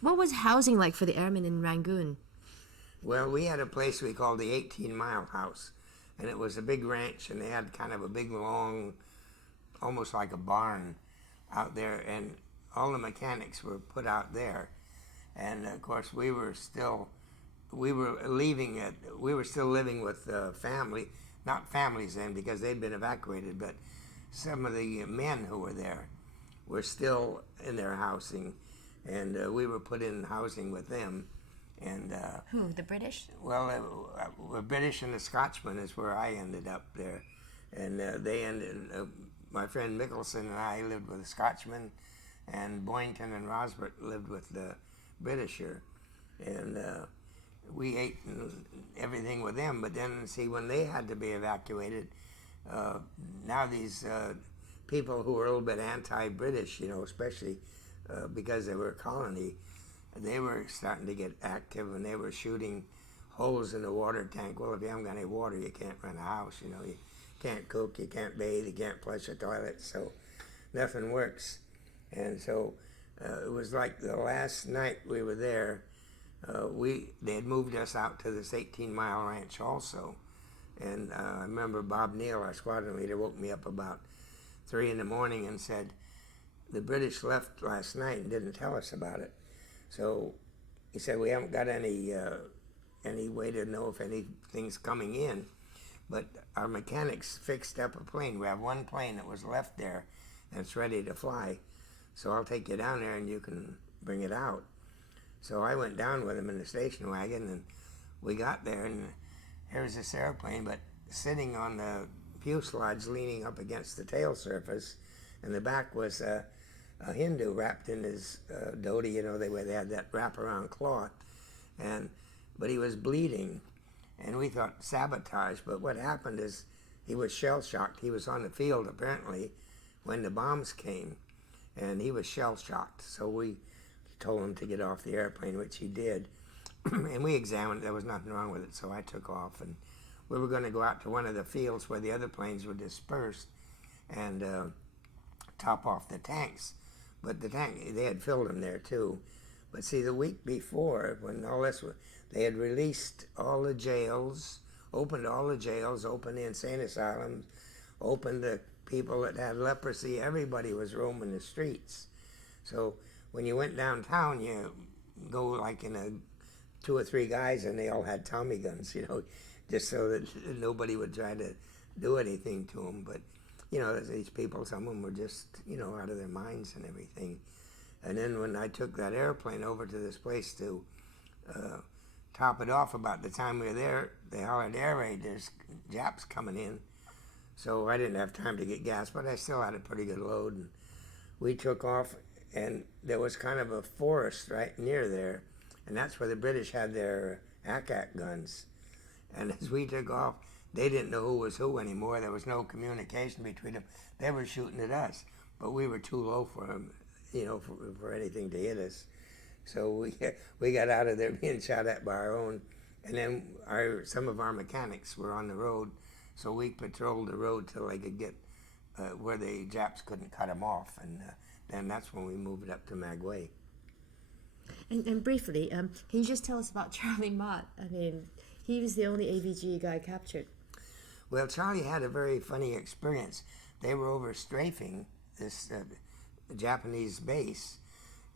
What was housing like for the airmen in Rangoon? Well, we had a place we called the 18-mile house, and it was a big ranch, and they had kind of a big, long, almost like a barn out there, and all the mechanics were put out there. And of course, we were still living with family, not families then because they'd been evacuated, but some of the men who were there were still in their housing, and we were put in housing with them. And Who, the British? well, the British and the Scotchmen is where I ended up there, and they ended. My friend Mickelson and I lived with the Scotchmen, and Boynton and Rosbert lived with the Britisher, and we ate everything with them. But then, see, when they had to be evacuated, now these people who were a little bit anti-British, especially because they were a colony, they were starting to get active, and they were shooting holes in the water tank. Well, if you haven't got any water, you can't run a house. You can't cook, you can't bathe, you can't flush a toilet, so nothing works. And so it was like the last night we were there, they had moved us out to this 18-mile ranch also. And I remember Bob Neal, our squadron leader, woke me up about 3 in the morning and said, the British left last night and didn't tell us about it. So he said, we haven't got any way to know if anything's coming in. But our mechanics fixed up a plane. We have one plane that was left there, and it's ready to fly. So I'll take you down there, and you can bring it out. So I went down with him in the station wagon, and we got there, and here's this airplane, but sitting on the fuselage, leaning up against the tail surface, and the back was a Hindu wrapped in his dhoti. They had that wraparound cloth, but he was bleeding, and we thought sabotage. But what happened is he was shell shocked. He was on the field apparently when the bombs came, and he was shell shocked. So we told him to get off the airplane, which he did, and we examined it. There was nothing wrong with it, so I took off, and we were going to go out to one of the fields where the other planes were dispersed and top off the tanks. But the tank, they had filled them there too. But see, the week before, when all this was, they had released all the jails, opened all the jails, opened the insane asylums, opened the people that had leprosy. Everybody was roaming the streets. So when you went downtown, you go like in 2 or 3 guys, and they all had Tommy guns, just so that nobody would try to do anything to them. But these people, some of them were just, out of their minds and everything. And then when I took that airplane over to this place to top it off, about the time we were there, they hollered, air raid, there's Japs coming in. So I didn't have time to get gas, but I still had a pretty good load. And we took off, and there was kind of a forest right near there, and that's where the British had their ACAC guns. And as we took off, they didn't know who was who anymore. There was no communication between them. They were shooting at us, but we were too low for them, for anything to hit us. So we got out of there being shot at by our own. And then some of our mechanics were on the road, so we patrolled the road till they could get where the Japs couldn't cut them off. And then that's when we moved up to Magway. And briefly, can you just tell us about Charlie Mart? I mean, he was the only AVG guy captured. Well, Charlie had a very funny experience. They were over strafing this Japanese base,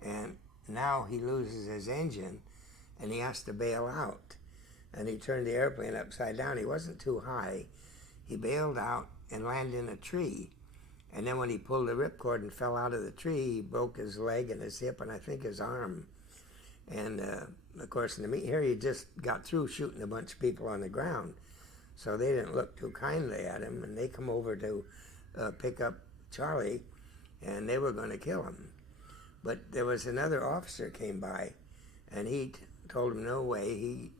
and now he loses his engine, and he has to bail out. And he turned the airplane upside down. He wasn't too high. He bailed out and landed in a tree. And then when he pulled the ripcord and fell out of the tree, he broke his leg and his hip and I think his arm. And of course, here he just got through shooting a bunch of people on the ground. So they didn't look too kindly at him, and they come over to pick up Charlie, and they were going to kill him. But there was another officer came by, and he told him no way.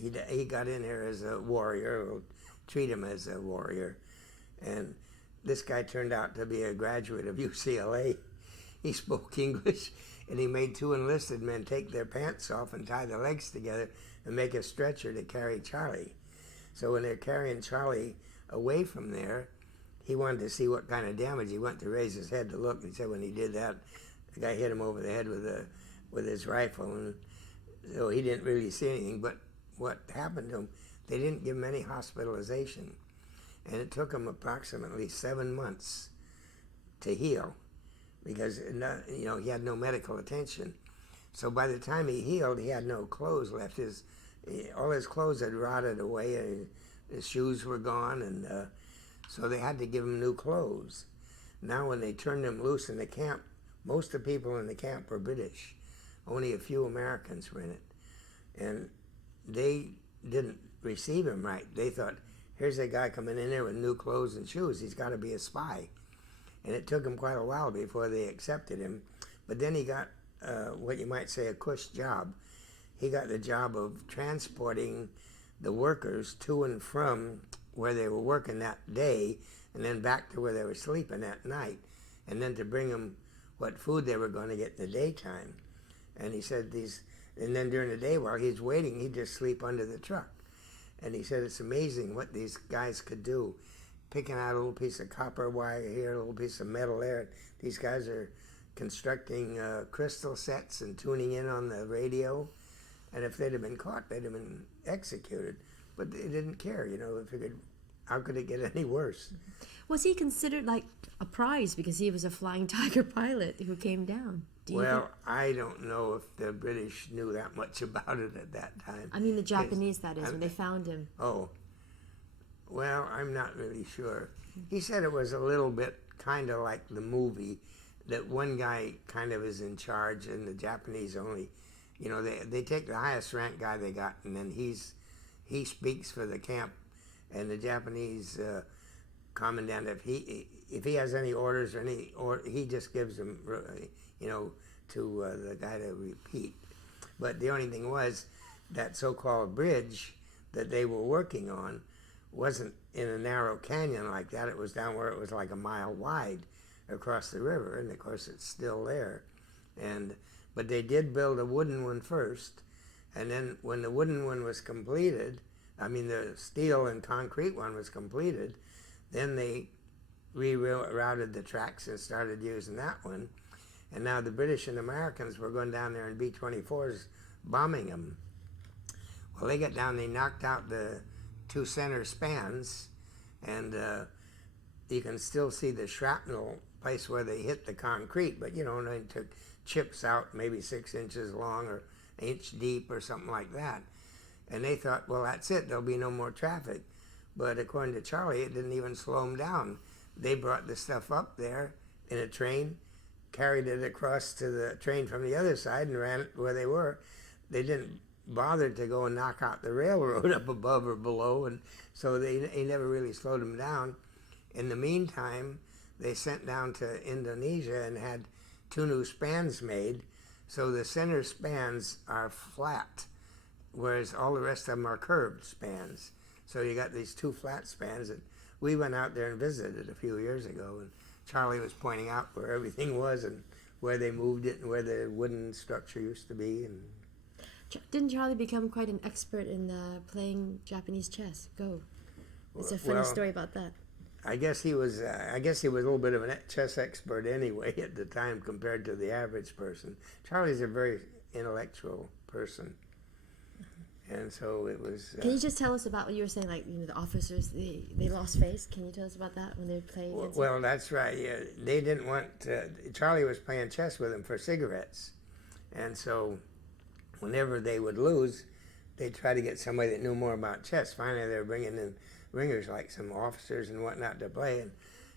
He got in here as a warrior, we'll treat him as a warrior. And this guy turned out to be a graduate of UCLA. He spoke English, and he made 2 enlisted men take their pants off and tie their legs together and make a stretcher to carry Charlie. So when they're carrying Charlie away from there, he wanted to see what kind of damage. He went to raise his head to look. He said when he did that, the guy hit him over the head with with his rifle, and so he didn't really see anything. But what happened to him, they didn't give him any hospitalization, and it took him approximately 7 months to heal because he had no medical attention. So by the time he healed, he had no clothes left. All his clothes had rotted away, and his shoes were gone, and so they had to give him new clothes. Now when they turned him loose in the camp, most of the people in the camp were British. Only a few Americans were in it. And they didn't receive him right. They thought, here's a guy coming in there with new clothes and shoes. He's got to be a spy. And it took him quite a while before they accepted him. But then he got what you might say a cush job. He got the job of transporting the workers to and from where they were working that day, and then back to where they were sleeping at night, and then to bring them what food they were going to get in the daytime. And he said and then during the day while he's waiting, he'd just sleep under the truck. And he said it's amazing what these guys could do, picking out a little piece of copper wire here, a little piece of metal there. These guys are constructing crystal sets and tuning in on the radio. And if they'd have been caught, they'd have been executed. But they didn't care, They figured, how could it get any worse? Was he considered like a prize because he was a Flying Tiger pilot who came down? I don't know if the British knew that much about it at that time. I mean the Japanese, that is, when they found him. Oh, well, I'm not really sure. He said it was a little bit kind of like the movie, that one guy kind of is in charge and the Japanese only, they take the highest rank guy they got, and then he speaks for the camp, and the Japanese commandant, if he has any orders he just gives them, to the guy to repeat. But the only thing was that so-called bridge that they were working on wasn't in a narrow canyon like that. It was down where it was like a mile wide across the river, and of course it's still there. But they did build a wooden one first, and then when the wooden one was completed, the steel and concrete one was completed, then they rerouted the tracks and started using that one. And now the British and Americans were going down there in B-24s bombing them. Well, they got down, they knocked out the two center spans, and you can still see the shrapnel place where they hit the concrete, but they took chips out maybe 6 inches long or an inch deep or something like that. And they thought, well, that's it, there'll be no more traffic. But according to Charlie, it didn't even slow them down. They brought the stuff up there in a train, carried it across to the train from the other side and ran it where they were. They didn't bother to go and knock out the railroad up above or below, and so they never really slowed them down. In the meantime, they sent down to Indonesia and had 2 new spans made, so the center spans are flat, whereas all the rest of them are curved spans. So you got these 2 flat spans that we went out there and visited a few years ago, and Charlie was pointing out where everything was and where they moved it and where the wooden structure used to be. And didn't Charlie become quite an expert in playing Japanese chess? Go. It's a funny story about that. I guess he was a little bit of a chess expert anyway at the time compared to the average person. Charlie's a very intellectual person. And so it was... Can you just tell us about what you were saying, like, the officers, they lost face? Can you tell us about that when they were playing against Well, that's right. Yeah, they didn't want... Charlie was playing chess with them for cigarettes. And so whenever they would lose, they'd try to get somebody that knew more about chess. Finally, they were bringing in ringers like some officers and whatnot to play. And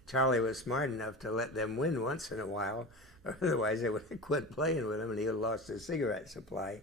Charlie was smart enough to let them win once in a while, or otherwise they would have quit playing with him and he would have lost his cigarette supply.